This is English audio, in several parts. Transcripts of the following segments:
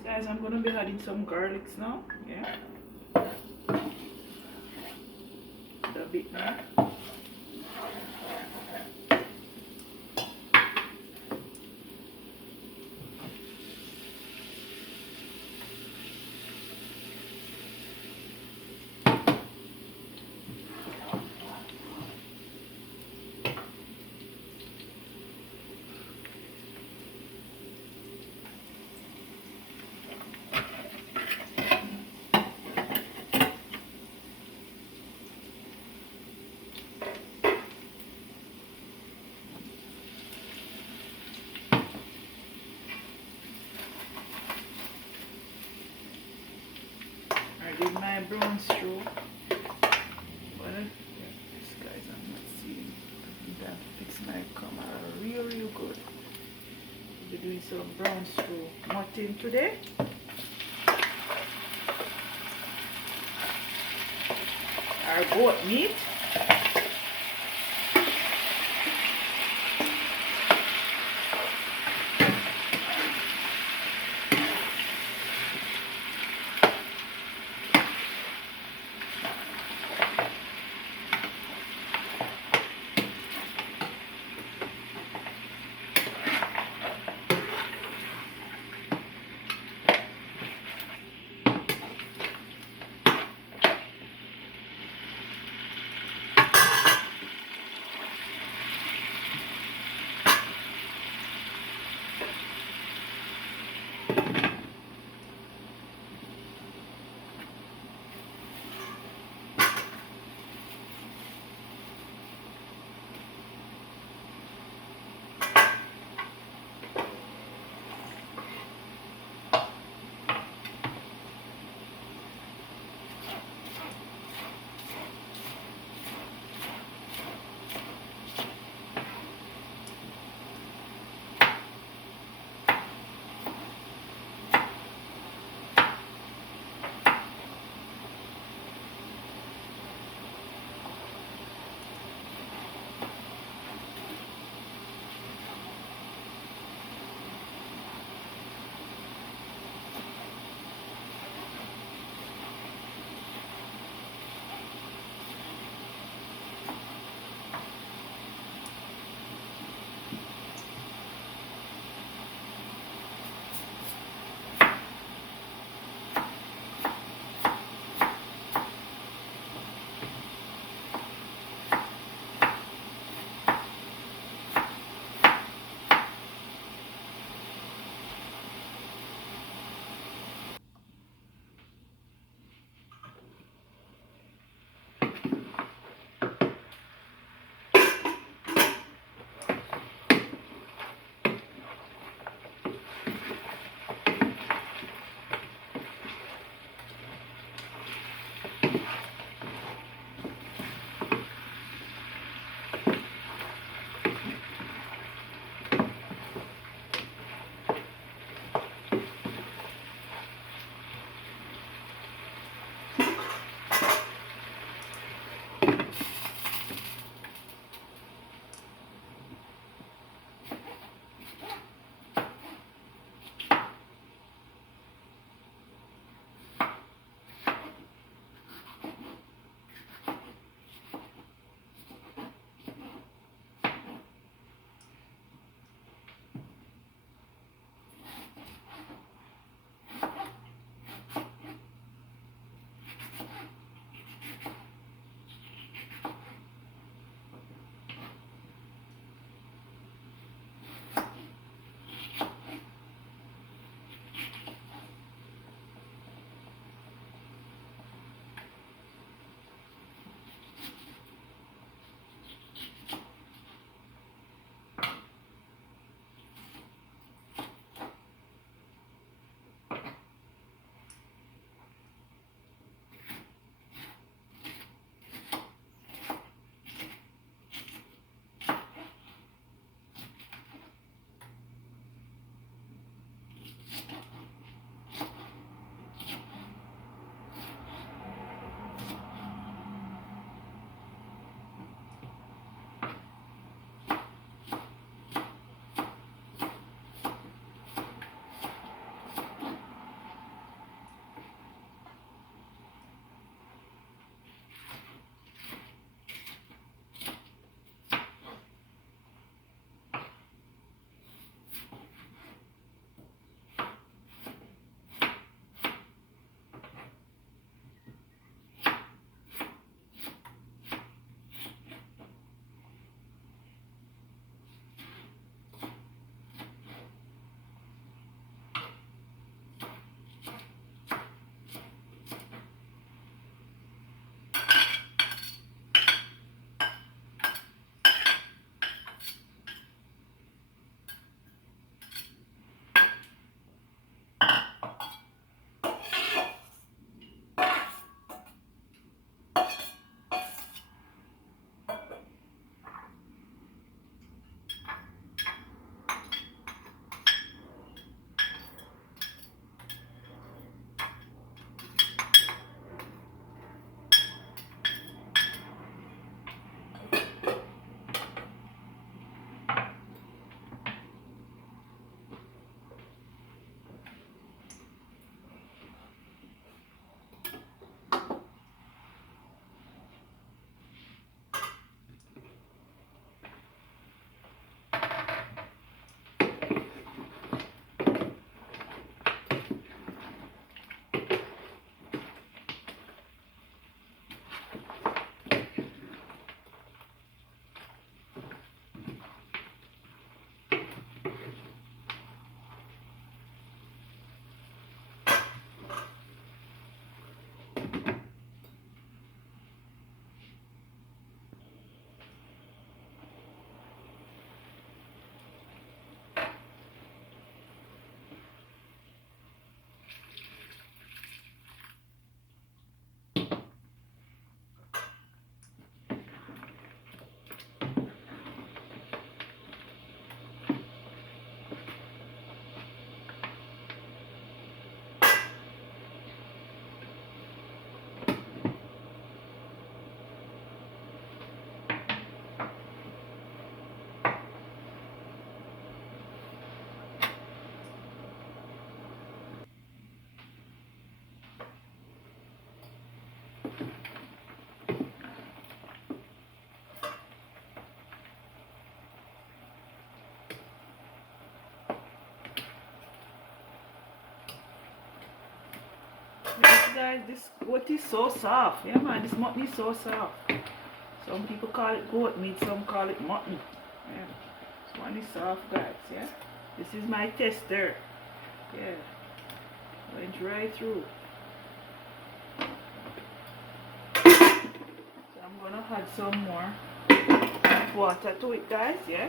Guys, I'm gonna be adding some garlics now. Yeah, a bit more. I did my brown straw. Well, yeah, this guys, I'm not seeing. I think that fix my camera real good. We'll be doing some brown straw mutton today. Our goat meat. guys, this goat is so soft. Yeah man, this mutton is so soft. Some people call it goat meat, some call it mutton. Yeah. This one is soft guys, yeah. This is my tester. Yeah. Went right through. So I'm gonna add some more water to it guys, yeah.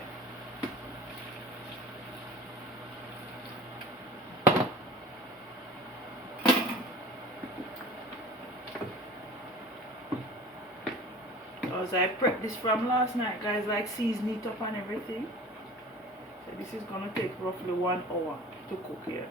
Because I prepped this from last night guys, like season it up and everything. So this is gonna take roughly 1 hour to cook here.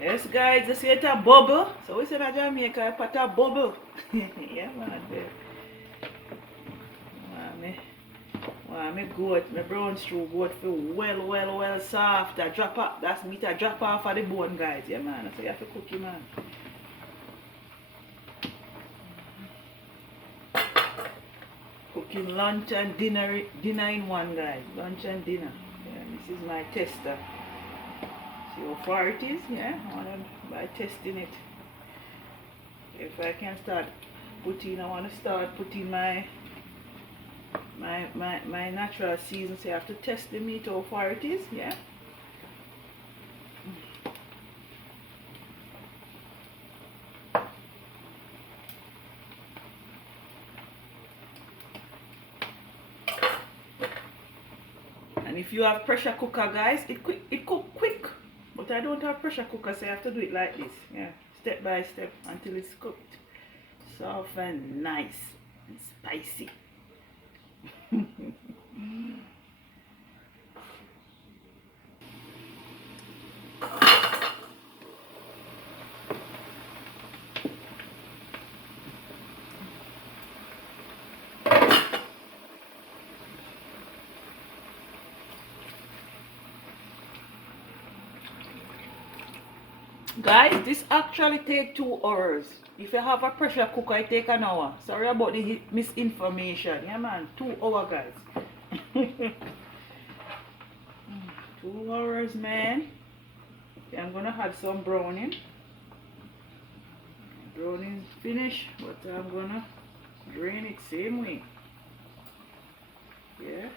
Yes guys, you see it a bubble. So we say in Jamaica, I put a bubble. Yeah man, babe. Me goat, my brown stew goat feel well soft. I drop up, that's meat I drop off of the bone guys. Yeah man, so you have to cook it man. Cooking lunch and dinner in one guys. Lunch and dinner. Yeah, this is my tester. See how far it is, yeah? By testing it. If I can start putting, I want to start putting my natural season, so I have to test the meat how far it is, yeah? And if you have pressure cooker guys, it cook quick. But I don't have pressure cooker, so I have to do it like this, yeah? Step by step until it's cooked. Soft and nice and spicy. Guys, this actually take 2 hours. If you have a pressure cooker, it take an hour. Sorry about the misinformation. Yeah man, 2 hours guys. 2 hours man. Yeah, I'm gonna add some browning. Browning finished, but I'm gonna drain it same way. Yeah.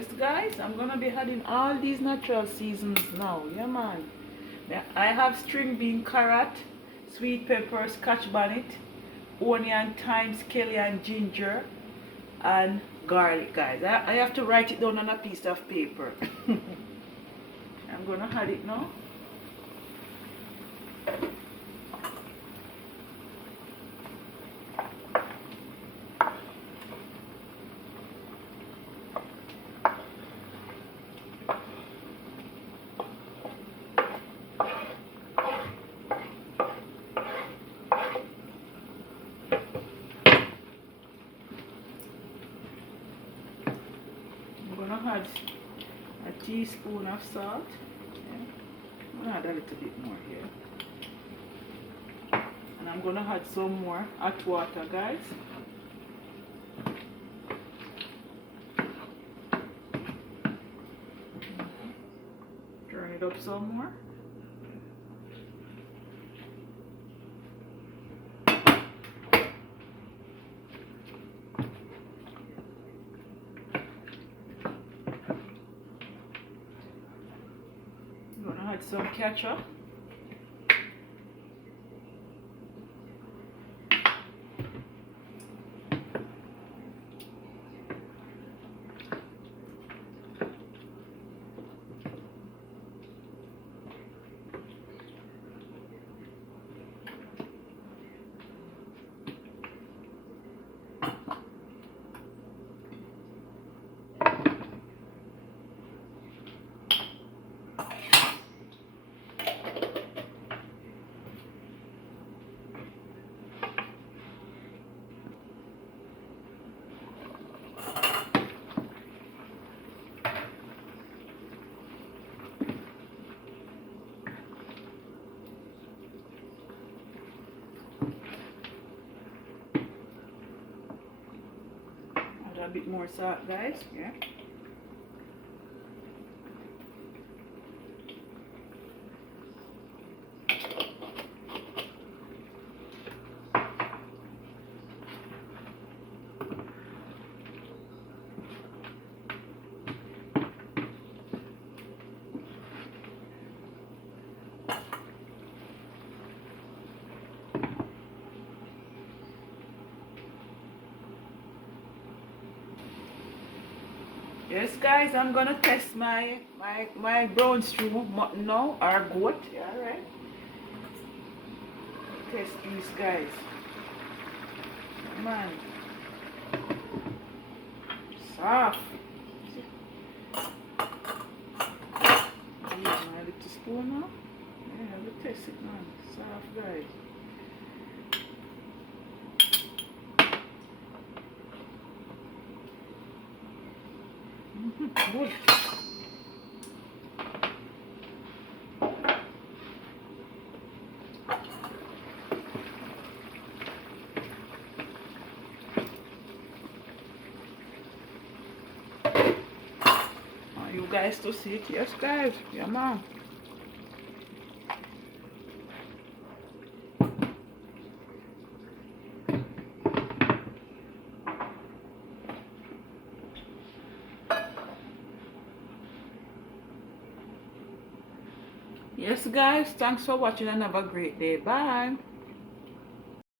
Yes guys, I'm gonna be adding all these natural seasons now. Yeah man. Yeah, I have string bean, carrot, sweet pepper, scotch bonnet, onion, thyme, scallion, ginger, and garlic guys. I have to write it down on a piece of paper. I'm gonna add it now. I'm gonna add a teaspoon of salt. Yeah. I'm gonna add a little bit more here. And I'm gonna add some more hot water guys. Turn it up some more. I'm gonna add some ketchup. Add a bit more salt guys. Yeah. Yes guys, I'm gonna test my brown stew mutton now, or goat. Yeah, alright. Test these guys. Man. Soft. Use my little spoon now. Yeah, let's test it man. Soft guys. Good. You guys to see it, yes guys, yeah man. Yes guys, thanks for watching and have a great day. Bye.